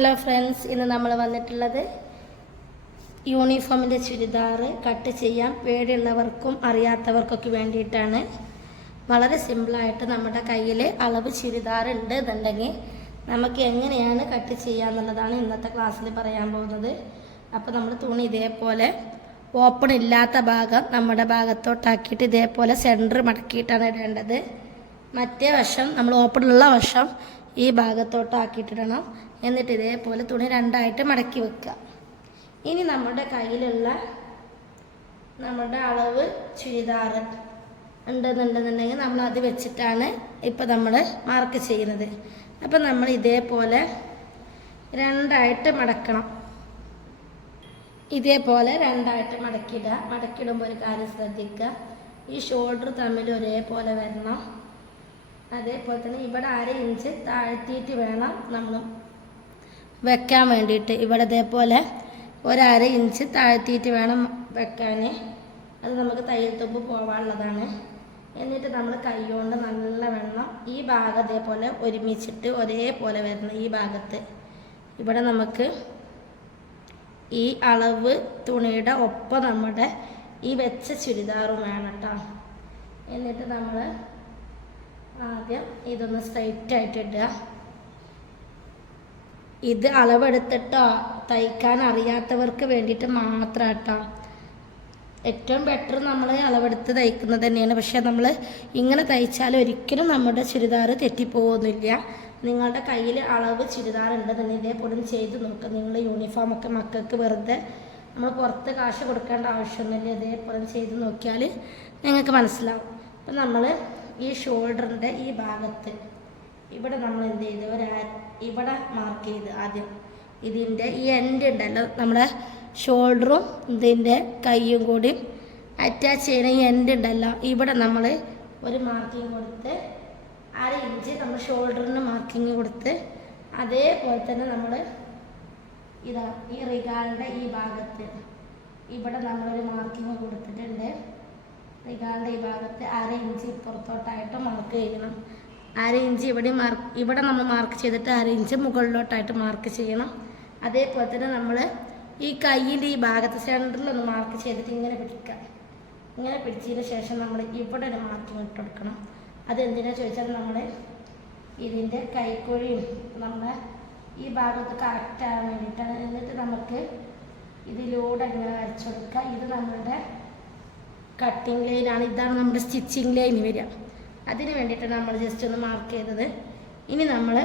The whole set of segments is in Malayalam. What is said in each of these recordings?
ഹലോ ഫ്രണ്ട്സ് ഇന്ന് നമ്മൾ വന്നിട്ടുള്ളത് യൂണിഫോമിന്റെ ചുരിദാർ കട്ട് ചെയ്യാൻ പേടിയുള്ളവർക്കും അറിയാത്തവർക്കൊക്കെ വേണ്ടിയിട്ടാണ്. വളരെ സിമ്പിളായിട്ട് നമ്മുടെ കയ്യിൽ അളവ് ചുരിദാർ ഉണ്ട് എന്നുണ്ടെങ്കിൽ നമുക്ക് എങ്ങനെയാണ് കട്ട് ചെയ്യാന്നുള്ളതാണ് ഇന്നത്തെ ക്ലാസ്സിൽ പറയാൻ പോകുന്നത്. അപ്പോൾ നമ്മൾ തുണി ഇതേപോലെ ഓപ്പൺ ഇല്ലാത്ത ഭാഗം നമ്മുടെ ഭാഗത്തോട്ടാക്കിയിട്ട് ഇതേപോലെ സെന്റർ മടക്കിയിട്ടാണ് ഇടേണ്ടത്. മറ്റേ വശം നമ്മൾ ഓപ്പൺ ഉള്ള വശം ഈ ഭാഗത്തോട്ടാക്കിയിട്ടിടണം. എന്നിട്ട് ഇതേപോലെ തുണി രണ്ടായിട്ട് മടക്കി വെക്കുക. ഇനി നമ്മുടെ കയ്യിലുള്ള നമ്മുടെ അളവ് ചുരിദാർ ഉണ്ടെന്നുണ്ടെന്നുണ്ടെങ്കിൽ നമ്മൾ അത് വെച്ചിട്ടാണ് ഇപ്പം നമ്മൾ മാർക്ക് ചെയ്യുന്നത്. അപ്പം നമ്മൾ ഇതേപോലെ രണ്ടായിട്ട് മടക്കണം. ഇതേപോലെ രണ്ടായിട്ട് മടക്കിയിടുക. മടക്കിടുമ്പോൾ ഒരു കാര്യം ശ്രദ്ധിക്കുക. ഈ ഷോൾഡർ തമ്മിൽ ഒരേപോലെ വരണം. അതേപോലെ തന്നെ ഇവിടെ അര ഇഞ്ച് താഴ്ത്തിയിട്ട് വേണം നമ്മൾ വെക്കാൻ വേണ്ടിയിട്ട്. ഇവിടെ ഇതേപോലെ ഒരര ഇഞ്ച് താഴ്ത്തിയിട്ട് വേണം വെക്കാൻ അത് നമുക്ക് തയ്യൽ തുമ്പ് പോവാനുള്ളതാണ്. എന്നിട്ട് നമ്മൾ കൈകൊണ്ട് നല്ല വെണ്ണം ഈ ഭാഗം ഇതേപോലെ ഒരുമിച്ചിട്ട് ഒരേപോലെ വരുന്ന ഈ ഭാഗത്ത്. ഇവിടെ നമുക്ക് ഈ അളവ് തുണിയുടെ ഒപ്പം നമ്മുടെ ഈ വെച്ച ചുരിദാറും വേണം കേട്ടോ എന്നിട്ട് നമ്മൾ ആദ്യം ഇതൊന്ന് സ്ട്രൈറ്റ് ആയിട്ട് ഇടുക. ഇത് അളവെടുത്തിട്ടോ തയ്ക്കാൻ അറിയാത്തവർക്ക് വേണ്ടിയിട്ട് മാത്രം കേട്ടോ ഏറ്റവും ബെറ്റർ നമ്മൾ അളവെടുത്ത് തയ്ക്കുന്നത് തന്നെയാണ്. പക്ഷേ നമ്മൾ ഇങ്ങനെ തയ്ച്ചാൽ ഒരിക്കലും നമ്മുടെ ചുരിദാർ തെറ്റിപ്പോകുന്നില്ല നിങ്ങളുടെ കയ്യിൽ അളവ് ചുരിദാർ ഉണ്ടെന്ന് ഇതേപോലെ ചെയ്ത് നോക്കുക നിങ്ങൾ യൂണിഫോമൊക്കെ മക്കൾക്ക് വെറുതെ നമ്മൾ പുറത്ത് കാശ് കൊടുക്കേണ്ട ആവശ്യമൊന്നുമില്ല. ഇതേപോലെ ചെയ്ത് നോക്കിയാൽ നിങ്ങൾക്ക് മനസ്സിലാവും. അപ്പം നമ്മൾ ഈ ഷോൾഡറിന്റെ ഈ ഭാഗത്ത് ഇവിടെ നമ്മൾ എന്ത് ചെയ്ത്? ഒരു ഇവിടെ മാർക്ക് ചെയ്ത് ആദ്യം. ഇതിന്റെ ഈ എൻഡ് ഉണ്ടല്ലോ നമ്മുടെ ഷോൾഡറും ഇതിന്റെ കൈയും കൂടി അറ്റാച്ച് ചെയ്യണ ഈ എൻഡ് ഉണ്ടല്ലോ ഇവിടെ നമ്മൾ ഒരു മാർക്കിങ് കൊടുത്ത് അര ഇഞ്ച് നമ്മൾ ഷോൾഡറിന് മാർക്കിങ് കൊടുത്ത് അതേപോലെ തന്നെ നമ്മൾ ഇതാ ഈ റിഗാളിന്റെ ഈ ഭാഗത്ത് ഇവിടെ നമ്മളൊരു മാർക്കിങ് കൊടുത്തിട്ടുണ്ട്. റിഗാളിന്റെ ഈ ഭാഗത്ത് അര ഇഞ്ച് ഇപ്പുറത്തോട്ടായിട്ട് മാർക്ക് ചെയ്യണം. അര ഇവിടെ മാർക്ക് ഇവിടെ നമ്മൾ മാർക്ക് ചെയ്തിട്ട് അര ഇഞ്ച് മുകളിലോട്ടായിട്ട് മാർക്ക് ചെയ്യണം. അതേപോലെ തന്നെ നമ്മൾ ഈ കയ്യിന്റെ ഈ ഭാഗത്ത് സെന്ററിൽ ഒന്ന് മാർക്ക് ചെയ്തിട്ട് ഇങ്ങനെ പിടിക്കുക. ഇങ്ങനെ പിടിച്ചതിന് ശേഷം നമ്മൾ ഇവിടെ ഒരു മാർക്ക് ഇട്ട് കൊടുക്കണം. അതെന്തിനാ ചോദിച്ചാൽ നമ്മൾ ഇതിന്റെ കൈക്കുഴിയും നമ്മൾ ഈ ഭാഗത്ത് കറക്റ്റ് ആകാൻ വേണ്ടിയിട്ടാണ്. എന്നിട്ട് നമുക്ക് ഇതിലൂടെ ഇങ്ങനെ വരച്ചു ഇത് നമ്മളുടെ കട്ടിങ് ലൈനാണ് ഇതാണ് നമ്മുടെ സ്റ്റിച്ചിങ് ലൈൻ വരിക. അതിന് വേണ്ടിയിട്ടാണ് നമ്മൾ ജസ്റ്റ് ഒന്ന് മാർക്ക് ചെയ്തത്. ഇനി നമ്മൾ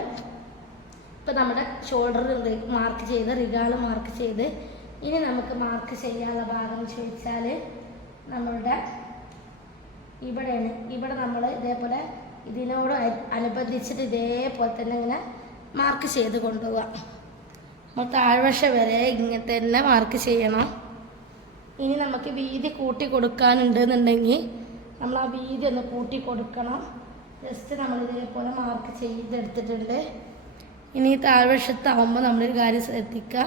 ഇപ്പം നമ്മുടെ ഷോൾഡർ മാർക്ക് ചെയ്ത് റിഗാൾ മാർക്ക് ചെയ്ത് ഇനി നമുക്ക് മാർക്ക് ചെയ്യാനുള്ള ഭാഗം ചോദിച്ചാൽ നമ്മളുടെ ഇവിടെയാണ്. ഇവിടെ നമ്മൾ ഇതേപോലെ ഇതിനോട് അനുബന്ധിച്ചിട്ട് ഇതേപോലെ തന്നെ ഇങ്ങനെ മാർക്ക് ചെയ്ത് കൊണ്ടുപോവുക. നമ്മൾ താഴ്വശം വരെ ഇങ്ങനെ തന്നെ മാർക്ക് ചെയ്യണം. ഇനി നമുക്ക് വീതി കൂട്ടി കൊടുക്കാനുണ്ട് എന്നുണ്ടെങ്കിൽ നമ്മൾ ആ വീതി ഒന്ന് കൂട്ടി കൊടുക്കണം. ജസ്റ്റ് നമ്മൾ ഇതേപോലെ മാർക്ക് ചെയ്തെടുത്തിട്ടുണ്ട്. ഇനി താഴ്വശത്താവുമ്പോൾ നമ്മളൊരു കാര്യം ശ്രദ്ധിക്കുക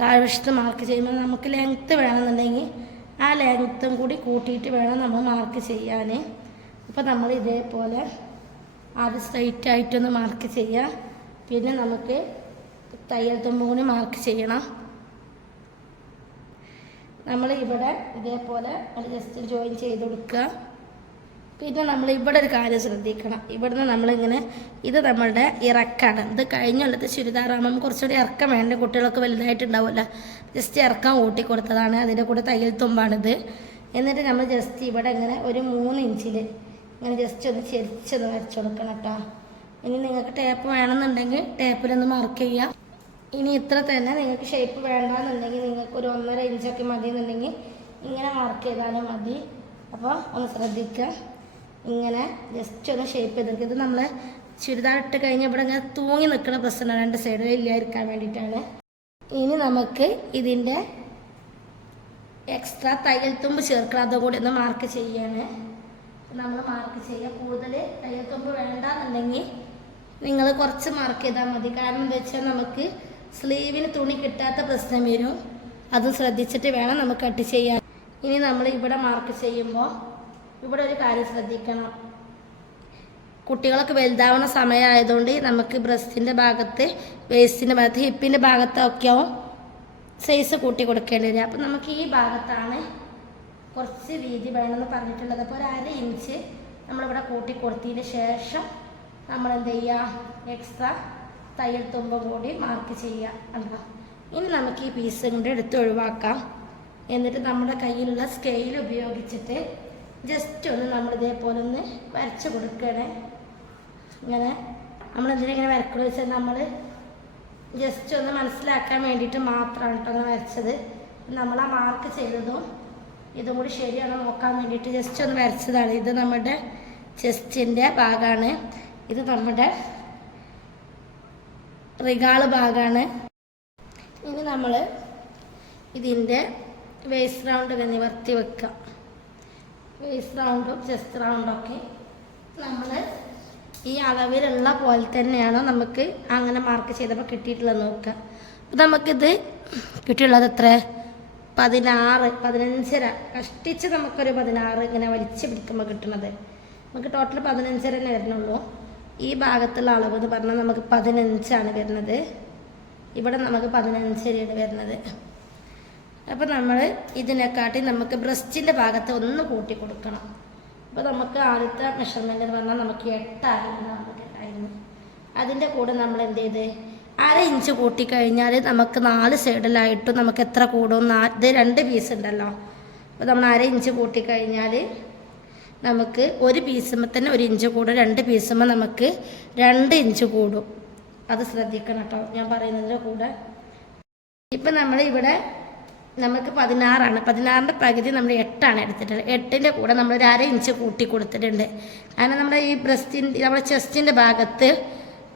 താഴ്വശത്ത് മാർക്ക് ചെയ്യുമ്പോൾ നമുക്ക് ലെങ്ത്ത് വേണമെന്നുണ്ടെങ്കിൽ ആ ലെങ്ത്തും കൂടി കൂട്ടിയിട്ട് വേണം നമ്മൾ മാർക്ക് ചെയ്യാൻ അപ്പോൾ നമ്മൾ ഇതേപോലെ ആദ്യം സ്ട്രൈറ്റ് ആയിട്ടൊന്ന് മാർക്ക് ചെയ്യുക പിന്നെ നമുക്ക് തയ്യൽ തുമ്പ് കൂടി മാർക്ക് ചെയ്യണം. നമ്മൾ ഇവിടെ ഇതേപോലെ ജസ്റ്റ് ജോയിൻ ചെയ്ത് കൊടുക്കുക. പിന്നെ നമ്മൾ ഇവിടെ ഒരു കാര്യം ശ്രദ്ധിക്കണം. ഇവിടുന്ന് നമ്മളിങ്ങനെ ഇത് നമ്മളുടെ ഇറക്കാണ് ഇത് കഴിഞ്ഞുള്ളത് ചുരിദാറാകുമ്പം കുറച്ചുകൂടി ഇറക്കം വേണ്ട. കുട്ടികളൊക്കെ വലുതായിട്ടുണ്ടാവുമല്ലോ. ജസ്റ്റ് ഇറക്കം കൂട്ടി കൊടുത്തതാണ്. അതിന്റെ കൂടെ തയ്യൽ തുമ്പാണിത്. എന്നിട്ട് നമ്മൾ ജസ്റ്റ് ഇവിടെ ഇങ്ങനെ ഒരു മൂന്ന് ഇഞ്ചിൽ ഇങ്ങനെ ജസ്റ്റ് ഒന്ന് ചെരിച്ചൊന്ന് വരച്ചു കൊടുക്കണം കേട്ടോ. ഇനി നിങ്ങൾക്ക് ടേപ്പ് വേണമെന്നുണ്ടെങ്കിൽ ടേപ്പിലൊന്ന് മാർക്ക് ചെയ്യുക. ഇനി ഇത്ര തന്നെ. നിങ്ങൾക്ക് ഷേപ്പ് വേണ്ടാന്നുണ്ടെങ്കിൽ നിങ്ങൾക്ക് ഒരു ഒന്നര ഇഞ്ചൊക്കെ മതി എന്നുണ്ടെങ്കിൽ ഇങ്ങനെ മാർക്ക് ചെയ്താലും മതി. അപ്പോൾ ഒന്ന് ശ്രദ്ധിക്കുക. ഇങ്ങനെ ജസ്റ്റ് ഒന്ന് ഷേപ്പ് ചെയ്തെടുക്കുക. ഇത് നമ്മൾ ചുരിദാർ ഇട്ട് കഴിഞ്ഞ ഇവിടെ ഇങ്ങനെ തൂങ്ങി നിൽക്കുന്ന പ്രശ്നമാണ്. രണ്ട് സൈഡും ഇല്ലായിരിക്കാൻ വേണ്ടിയിട്ടാണ്. ഇനി നമുക്ക് ഇതിന്റെ എക്സ്ട്രാ തയ്യൽ തുമ്പ് ചേർക്കണം. അതും കൂടി ഒന്ന് മാർക്ക് ചെയ്യാണ്. നമ്മൾ മാർക്ക് ചെയ്യുക. കൂടുതൽ തയ്യൽ തുമ്പ് വേണ്ടാന്നുണ്ടെങ്കിൽ നിങ്ങൾ കുറച്ച് മാർക്ക് ചെയ്താൽ മതി. കാരണം എന്താ വെച്ചാൽ നമുക്ക് സ്ലീവിന് തുണി കിട്ടാത്ത പ്രശ്നം വരും. അത് ശ്രദ്ധിച്ചിട്ട് വേണം നമുക്ക് കട്ട് ചെയ്യാൻ. ഇനി നമ്മൾ ഇവിടെ മാർക്ക് ചെയ്യുമ്പോൾ ഇവിടെ ഒരു കാര്യം ശ്രദ്ധിക്കണം. കുട്ടികളൊക്കെ വലുതാവുന്ന സമയമായതുകൊണ്ട് നമുക്ക് ബ്രസ്റ്റിന്റെ ഭാഗത്ത് വേസ്റ്റിന്റെ ഭാഗത്ത് ഹിപ്പിന്റെ ഭാഗത്തൊക്കെയാവും സൈസ് കൂട്ടി കൊടുക്കേണ്ടി വരും. അപ്പം നമുക്ക് ഈ ഭാഗത്താണ് കുറച്ച് വീതി വേണമെന്ന് പറഞ്ഞിട്ടുള്ളത്. അപ്പോൾ ഒരു അര ഇഞ്ച് നമ്മളിവിടെ കൂട്ടി കൊടുത്തതിന് ശേഷം നമ്മൾ എന്ത് ചെയ്യുക? എക്സ്ട്രാ തയ്യൽ തുമ്പ കൂടി മാർക്ക് ചെയ്യുക അല്ല ഇനി നമുക്ക് ഈ പീസ് കൊണ്ട് എടുത്ത് ഒഴിവാക്കാം. എന്നിട്ട് നമ്മുടെ കയ്യിലുള്ള സ്കെയിൽ ഉപയോഗിച്ചിട്ട് ജസ്റ്റ് ഒന്ന് നമ്മൾ ഇതേപോലെ ഒന്ന് വരച്ച് കൊടുക്കണേ ഇങ്ങനെ നമ്മൾ എന്തിനെങ്ങനെ വരക്കണമെന്ന് വെച്ചാൽ നമ്മൾ ജസ്റ്റ് ഒന്ന് മനസ്സിലാക്കാൻ വേണ്ടിയിട്ട് മാത്രമാണ് കേട്ടോ ഒന്ന് വരച്ചത്. നമ്മൾ ആ മാർക്ക് ചെയ്തതും ഇതും കൂടി ശരിയാണോ നോക്കാൻ വേണ്ടിയിട്ട് ജസ്റ്റ് ഒന്ന് വരച്ചതാണ്. ഇത് നമ്മുടെ ചെസ്റ്റിന്റെ ഭാഗമാണ്. ഇത് നമ്മുടെ റിഗാൾ ഭാഗമാണ് ഇനി നമ്മൾ ഇതിന്റെ വേസ്റ്റ് റൗണ്ട് നിവർത്തി വെക്കുക വേസ്റ്റ് റൗണ്ടും ചെസ്റ്റ് റൗണ്ടൊക്കെ നമ്മൾ ഈ അളവിലുള്ള പോലെ തന്നെയാണ് നമുക്ക് അങ്ങനെ മാർക്ക് ചെയ്തപ്പോൾ കിട്ടിയിട്ടുള്ളത് നോക്കുക അപ്പോൾ നമുക്കിത് കിട്ടിയുള്ളത് എത്ര? പതിനാറ് പതിനഞ്ചര. കഷ്ടിച്ച് നമുക്കൊരു പതിനാറ് ഇങ്ങനെ വലിച്ചു പിടിക്കുമ്പോൾ കിട്ടുന്നത് നമുക്ക് ടോട്ടൽ പതിനഞ്ചര തന്നെ വരുന്നുള്ളൂ ഈ ഭാഗത്തുള്ള അളവ് എന്ന് പറഞ്ഞാൽ നമുക്ക് പതിനഞ്ചാണ് വരുന്നത്. ഇവിടെ നമുക്ക് പതിനഞ്ചരയാണ് വരുന്നത്. അപ്പോൾ നമ്മൾ ഇതിനെക്കാട്ടി നമുക്ക് ബ്രസ്റ്റിന്റെ ഭാഗത്ത് ഒന്ന് കൂട്ടി കൊടുക്കണം. അപ്പോൾ നമുക്ക് ആദ്യത്തെ മെഷർമെന്റ് എന്ന് പറഞ്ഞാൽ നമുക്ക് എട്ടായിരുന്നു നമുക്കുണ്ടായിരുന്നു അതിന്റെ കൂടെ നമ്മൾ എന്ത് ചെയ്ത്? അര ഇഞ്ച് കൂട്ടി കഴിഞ്ഞാൽ നമുക്ക് നാല് സൈഡിലായിട്ടും നമുക്ക് എത്ര കൂടും? ഇത് രണ്ട് പീസ് ഉണ്ടല്ലോ. അപ്പോൾ നമ്മൾ അര ഇഞ്ച് കൂട്ടി കഴിഞ്ഞാൽ നമുക്ക് ഒരു പീസുമ്പോൾ തന്നെ ഒരു ഇഞ്ച് കൂടും. രണ്ട് പീസുമ്പോൾ നമുക്ക് രണ്ട് ഇഞ്ച് കൂടും. അത് ശ്രദ്ധിക്കണം കേട്ടോ. ഞാൻ പറയുന്നതിന്റെ കൂടെ. ഇപ്പം നമ്മൾ ഇവിടെ നമുക്ക് പതിനാറാണ്. പതിനാറിന്റെ പകുതി നമ്മൾ എട്ടാണ് എടുത്തിട്ടുള്ളത്. എട്ടിന്റെ കൂടെ നമ്മൾ ഒരു അര ഇഞ്ച് കൂട്ടി കൊടുത്തിട്ടുണ്ട്. കാരണം നമ്മുടെ ഈ ബ്രസ്റ്റിന്റെ നമ്മുടെ ചെസ്റ്റിന്റെ ഭാഗത്ത്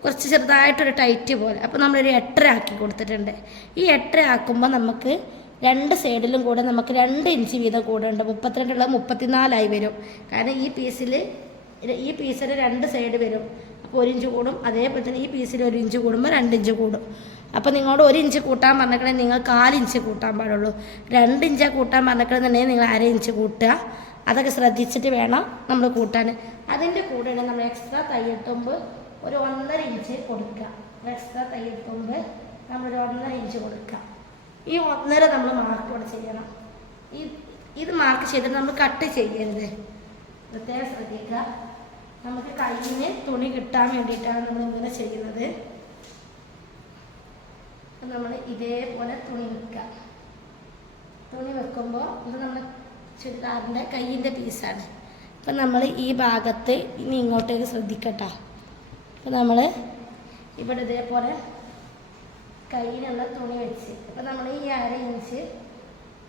കുറച്ച് ചെറുതായിട്ടൊരു ടൈറ്റ് പോലെ. അപ്പോൾ നമ്മളൊരു എട്ടര ആക്കി കൊടുത്തിട്ടുണ്ട്. ഈ എട്ടര ആക്കുമ്പോൾ നമുക്ക് രണ്ട് സൈഡിലും കൂടെ നമുക്ക് രണ്ട് ഇഞ്ച് വീതം കൂടെ ഉണ്ട്. മുപ്പത്തിരണ്ടുള്ള മുപ്പത്തിനാലായി വരും. കാരണം ഈ പീസിൽ ഈ പീസിൽ രണ്ട് സൈഡ് വരും. അപ്പോൾ ഒരു ഇഞ്ച് കൂടും. അതേപോലെ തന്നെ ഈ പീസിൽ ഒരു ഇഞ്ച് കൂടുമ്പോൾ രണ്ട് ഇഞ്ച് കൂടും. അപ്പോൾ നിങ്ങളോട് ഒരു ഇഞ്ച് കൂട്ടാൻ പറഞ്ഞിട്ടുണ്ടെങ്കിൽ നിങ്ങൾ കാലിഞ്ച് കൂട്ടാൻ പാടുള്ളൂ. രണ്ട് ഇഞ്ച് കൂട്ടാൻ പറഞ്ഞിട്ടുണ്ടെങ്കിൽ നിങ്ങൾ അര ഇഞ്ച് കൂട്ടുക. അതൊക്കെ ശ്രദ്ധിച്ചിട്ട് വേണം നമ്മൾ കൂട്ടാൻ അതിന്റെ കൂടെയാണ് നമ്മൾ എക്സ്ട്രാ തയ്യൽ തുമ്പ് ഒരു ഒന്നര ഇഞ്ച് കൊടുക്കുക. എക്സ്ട്രാ തയ്യൽ തുമ്പ് നമ്മളൊരു ഒന്നര ഇഞ്ച് കൊടുക്കുക. ഈ ഒന്നര നമ്മൾ മാർക്ക് ഇവിടെ ചെയ്യണം. ഈ ഇത് മാർക്ക് ചെയ്തിട്ട് നമ്മൾ കട്ട് ചെയ്യരുത്. പ്രത്യേകം ശ്രദ്ധിക്കുക. നമുക്ക് കയ്യിന് തുണി കിട്ടാൻ വേണ്ടിയിട്ടാണ് നമ്മൾ ഇങ്ങനെ ചെയ്യുന്നത്. നമ്മൾ ഇതേപോലെ തുണി വെക്കുക. തുണി വെക്കുമ്പോൾ ഇത് നമ്മൾ ചുരിദാറിന്റെ കയ്യിന്റെ പീസാണ് അപ്പം നമ്മൾ ഈ ഭാഗത്ത് ഇനി ഇങ്ങോട്ടേക്ക് ശ്രദ്ധിക്കട്ടോ. അപ്പം നമ്മൾ ഇവിടെ ഇതേപോലെ കയ്യിലുള്ള തുണി വെച്ച്. അപ്പൊ നമ്മൾ ഈ അര ഇഞ്ച്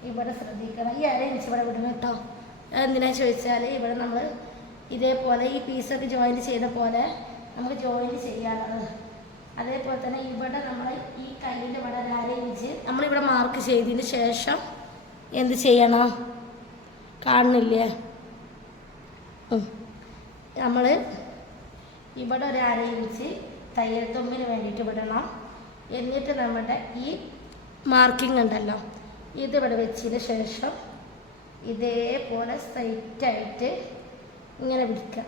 ഇവിടെ ശ്രദ്ധിക്കണം. ഈ അര ഇഞ്ച് ഇവിടെ വിടണം കേട്ടോ. എന്തിനാ ചോദിച്ചാൽ ഇവിടെ നമ്മൾ ഇതേപോലെ ഈ പീസൊക്കെ ജോയിന്റ് ചെയ്ത പോലെ നമുക്ക് ജോയിന്റ് ചെയ്യാനുള്ളത്. അതേപോലെ തന്നെ ഇവിടെ നമ്മൾ ഈ കല്ലിന്റെ ഇവിടെ ഒരു അര ഇഞ്ച് നമ്മളിവിടെ മാർക്ക് ചെയ്തതിന് ശേഷം എന്ത് ചെയ്യണം? കാണുന്നില്ലേ? നമ്മൾ ഇവിടെ ഒരു അര ഇഞ്ച് തയ്യൽ തുമ്പിന് വേണ്ടിയിട്ട് വിടണം. എന്നിട്ട് നമ്മുടെ ഈ മാർക്കിംഗ് ഉണ്ടല്ലോ. ഇതിവിടെ വെച്ചതിന് ശേഷം ഇതേപോലെ സ്ട്രൈറ്റായിട്ട് ഇങ്ങനെ പിടിക്കുക.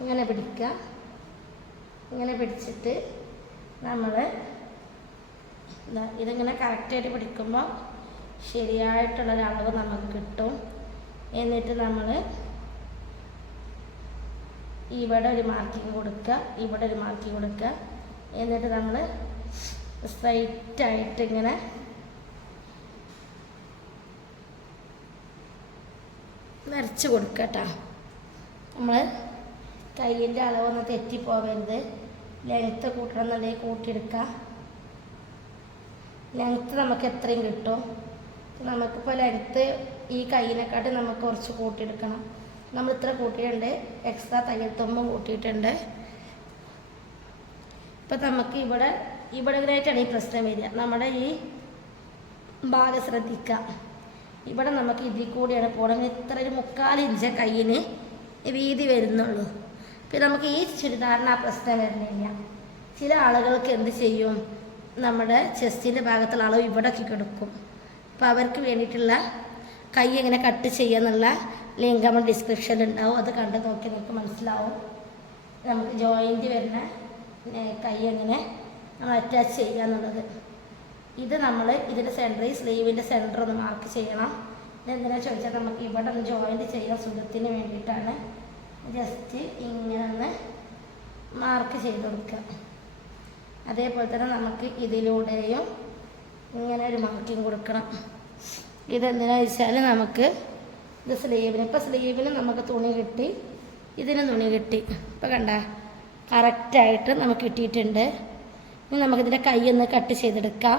ഇങ്ങനെ പിടിക്കുക. ഇങ്ങനെ പിടിച്ചിട്ട് നമ്മൾ ഇതിങ്ങനെ കറക്റ്റായിട്ട് പിടിക്കുമ്പോൾ ശരിയായിട്ടുള്ളൊരളവ് നമുക്ക് കിട്ടും. എന്നിട്ട് നമ്മൾ ഇവിടെ ഒരു മാർക്കിങ് കൊടുക്കുക. ഇവിടെ ഒരു മാർക്കിങ് കൊടുക്കുക. എന്നിട്ട് നമ്മൾ സ്ട്രൈറ്റായിട്ട് ഇങ്ങനെ നിറച്ച് കൊടുക്കുക നമ്മൾ കയ്യിന്റെ അളവൊന്ന് തെറ്റിപ്പോകരുത് ലെങ്ത്ത് കൂട്ടണം എന്നുണ്ടെങ്കിൽ കൂട്ടിയെടുക്കുക. ലെങ്ത്ത് നമുക്ക് എത്രയും കിട്ടും. നമുക്കിപ്പോൾ ലെങ്ത്ത് ഈ കയ്യിനെക്കാട്ടി നമുക്ക് കുറച്ച് കൂട്ടിയെടുക്കണം. നമ്മൾ ഇത്ര കൂട്ടിയിട്ടുണ്ട്. എക്സ്ട്രാ തയ്യൽ കൂട്ടിയിട്ടുണ്ട്. ഇപ്പം നമുക്ക് ഇവിടെ ഇവിടെ ആയിട്ടാണ് ഈ പ്രശ്നം വരിക. നമ്മുടെ ഈ ഭാഗം ശ്രദ്ധിക്കുക ഇവിടെ നമുക്ക് ഇതിൽ കൂടിയാണ് പോകണമെങ്കിൽ ഇത്ര ഒരു മുക്കാൽ ഇഞ്ച് കയ്യിന് വീതി വരുന്നുള്ളൂ. പിന്നെ നമുക്ക് ഈ ചുരിദാറിന് ആ പ്രശ്നം വരുന്നില്ല ചില ആളുകൾക്ക് എന്ത് ചെയ്യും? നമ്മുടെ ചെസ്റ്റിന്റെ ഭാഗത്തുള്ള അളവ് ഇവിടേക്ക് കിടക്കും. അപ്പോൾ അവർക്ക് വേണ്ടിയിട്ടുള്ള കൈ എങ്ങനെ കട്ട് ചെയ്യാന്നുള്ള ലിങ്ക് നമ്മൾ ഡിസ്ക്രിപ്ഷനിൽ ഉണ്ടാവും. അത് കണ്ട് നോക്കി നമുക്ക് മനസ്സിലാവും. നമുക്ക് ജോയിന്റ് വരുന്ന കൈ എങ്ങനെ നമ്മൾ അറ്റാച്ച് ചെയ്യുക എന്നുള്ളത്. ഇത് നമ്മൾ ഇതിന്റെ സെന്റർ ഈ സ്ലീവിന്റെ സെന്റർ ഒന്ന് മാർക്ക് ചെയ്യണം. ഇതെന്തിനാ ചോദിച്ചാൽ നമുക്ക് ഇവിടെ ഒന്ന് ജോയിന്റ് ചെയ്യാൻ സുഖത്തിന് വേണ്ടിയിട്ടാണ്. ജസ്റ്റ് ഇങ്ങനെ ഒന്ന് മാർക്ക് ചെയ്ത് കൊടുക്കുക. അതേപോലെ തന്നെ നമുക്ക് ഇതിലൂടെയും ഇങ്ങനെ ഒരു മാർക്കിങ് കൊടുക്കണം. ഇതെന്തിനാ വെച്ചാൽ നമുക്ക് ഇത് സ്ലീവിന് ഇപ്പോൾ സ്ലീവിന് നമുക്ക് തുണി കിട്ടി ഇതിന് തുണി കിട്ടി. ഇപ്പോൾ കണ്ട? കറക്റ്റായിട്ട് നമുക്ക് കിട്ടിയിട്ടുണ്ട്. ഇനി നമുക്കിതിന്റെ കൈ ഒന്ന് കട്ട് ചെയ്തെടുക്കാം.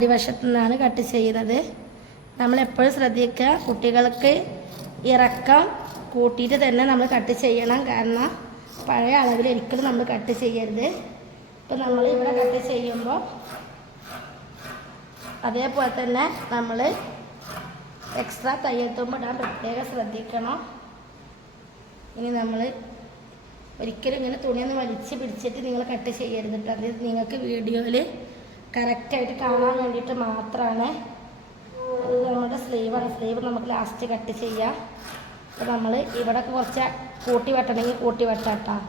അടിവശത്തു നിന്നാണ് കട്ട് ചെയ്യുന്നത് നമ്മളെപ്പോഴും ശ്രദ്ധിക്കുക കുട്ടികൾക്ക് ഇറക്കം കൂട്ടിയിട്ട് തന്നെ നമ്മൾ കട്ട് ചെയ്യണം. കാരണം പഴയ അളവിൽ ഒരിക്കലും നമ്മൾ കട്ട് ചെയ്യരുത്. ഇപ്പം നമ്മൾ ഇവിടെ കട്ട് ചെയ്യുമ്പോൾ അതേപോലെ തന്നെ നമ്മൾ എക്സ്ട്രാ തയ്യത്തുമ്പോൾ ഇടാൻ പ്രത്യേകം ശ്രദ്ധിക്കണം. ഇനി നമ്മൾ ഒരിക്കലും ഇങ്ങനെ തുണിയൊന്ന് വലിച്ച് പിടിച്ചിട്ട് നിങ്ങൾ കട്ട് ചെയ്യരുത് കേട്ടോ അത് നിങ്ങൾക്ക് വീഡിയോയിൽ കറക്റ്റായിട്ട് കാണാൻ വേണ്ടിയിട്ട് മാത്രമാണ് അത് നമ്മുടെ സ്ലീവാണ് സ്ലീവ് നമുക്ക് ലാസ്റ്റ് കട്ട് ചെയ്യാം. അപ്പോൾ നമ്മൾ ഇവിടെ കുറച്ച് കൂട്ടി വെട്ടണമെങ്കിൽ കൂട്ടി വെട്ടാം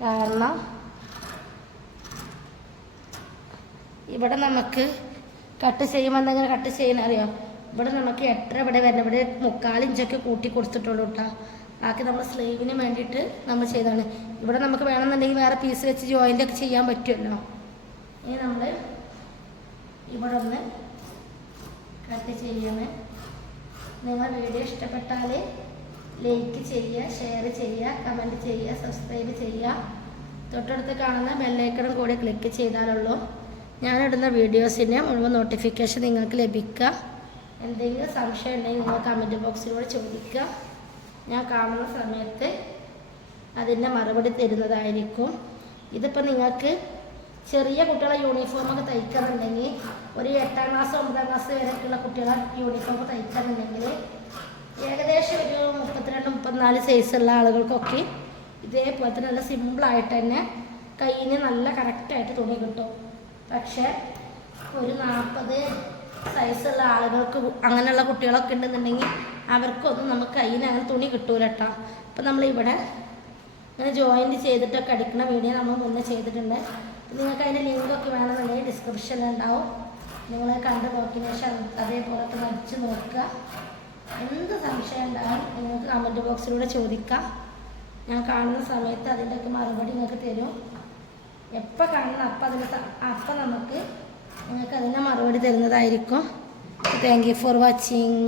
കാരണം ഇവിടെ നമുക്ക് കട്ട് ചെയ്യുമ്പോൾ എന്തെങ്കിലും കട്ട് ചെയ്യണ അറിയോ? ഇവിടെ നമുക്ക് എത്ര ഇവിടെ വരുന്ന ഇവിടെ മുക്കാലിഞ്ചൊക്കെ കൂട്ടി കൊടുത്തിട്ടുള്ളൂ കേട്ടോ ബാക്കി നമ്മൾ സ്ലീവിന് വേണ്ടിയിട്ട് നമ്മൾ ചെയ്തതാണ്. ഇവിടെ നമുക്ക് വേണമെന്നുണ്ടെങ്കിൽ വേറെ പീസ് വെച്ച് ജോയിന്റ് ഒക്കെ ചെയ്യാൻ പറ്റുമല്ലോ. ഇനി നമ്മൾ ഇവിടെ ഒന്ന് കട്ട് ചെയ്യണേ നിങ്ങൾ വീഡിയോ ഇഷ്ടപ്പെട്ടാൽ ലൈക്ക് ചെയ്യുക ഷെയർ ചെയ്യുക കമന്റ് ചെയ്യുക സബ്സ്ക്രൈബ് ചെയ്യുക. തൊട്ടടുത്ത് കാണുന്ന ബെല്ലൈക്കണും കൂടി ക്ലിക്ക് ചെയ്താലുള്ളൂ. ഞാനിടുന്ന വീഡിയോസിന്റെ മുഴുവൻ നോട്ടിഫിക്കേഷൻ നിങ്ങൾക്ക് ലഭിക്കുക. എന്തെങ്കിലും സംശയം ഉണ്ടെങ്കിൽ നിങ്ങൾ കമന്റ് ബോക്സിലൂടെ ചോദിക്കുക. ഞാൻ കാണുന്ന സമയത്ത് അതിന്റെ മറുപടി തരുന്നതായിരിക്കും. ഇതിപ്പോൾ നിങ്ങൾക്ക് ചെറിയ കുട്ടികളെ യൂണിഫോമൊക്കെ തയ്ക്കാറുണ്ടെങ്കിൽ ഒരു എട്ടാം ക്ലാസ് ഒമ്പതാം ക്ലാസ് വരെയൊക്കെയുള്ള കുട്ടികളെ യൂണിഫോം തയ്ക്കാറുണ്ടെങ്കിൽ ഏകദേശം ഒരു മുപ്പത്തിരണ്ട് മുപ്പത്തിനാല് സൈസുള്ള ആളുകൾക്കൊക്കെ ഇതേപോലെ തന്നെ നല്ല സിമ്പിളായിട്ട് തന്നെ കയ്യിന് നല്ല കറക്റ്റായിട്ട് തുണി കിട്ടും. പക്ഷേ ഒരു നാൽപ്പത് സൈസുള്ള ആളുകൾക്ക് അങ്ങനെയുള്ള കുട്ടികളൊക്കെ ഉണ്ടെന്നുണ്ടെങ്കിൽ അവർക്കൊന്നും നമുക്ക് കയ്യിന് അങ്ങനെ തുണി കിട്ടൂല കേട്ടോ അപ്പം നമ്മളിവിടെ ഇങ്ങനെ ജോയിന്റ് ചെയ്തിട്ടൊക്കെ അടിക്കുന്ന വീഡിയോ നമ്മൾ മുന്നേ ചെയ്തിട്ടുണ്ട്. നിങ്ങൾക്ക് അതിന്റെ ലിങ്കൊക്കെ വേണമെന്നുണ്ടെങ്കിൽ ഡിസ്ക്രിപ്ഷനിൽ ഉണ്ടാവും. നിങ്ങൾ കണ്ട് നോക്കിയതിന് ശേഷം അതേപോലെ വരച്ച് നോക്കുക. എന്ത് സംശയം ഉണ്ടാവും നിങ്ങൾക്ക് കമന്റ് ബോക്സിലൂടെ ചോദിക്കാം. ഞാൻ കാണുന്ന സമയത്ത് അതിന്റെയൊക്കെ മറുപടി നിങ്ങൾക്ക് തരും. എപ്പോൾ കാണുന്ന അപ്പം അതിന് സ- അപ്പം നമുക്ക് നിങ്ങൾക്ക് അതിന്റെ മറുപടി തരുന്നതായിരിക്കും. Thank you for watching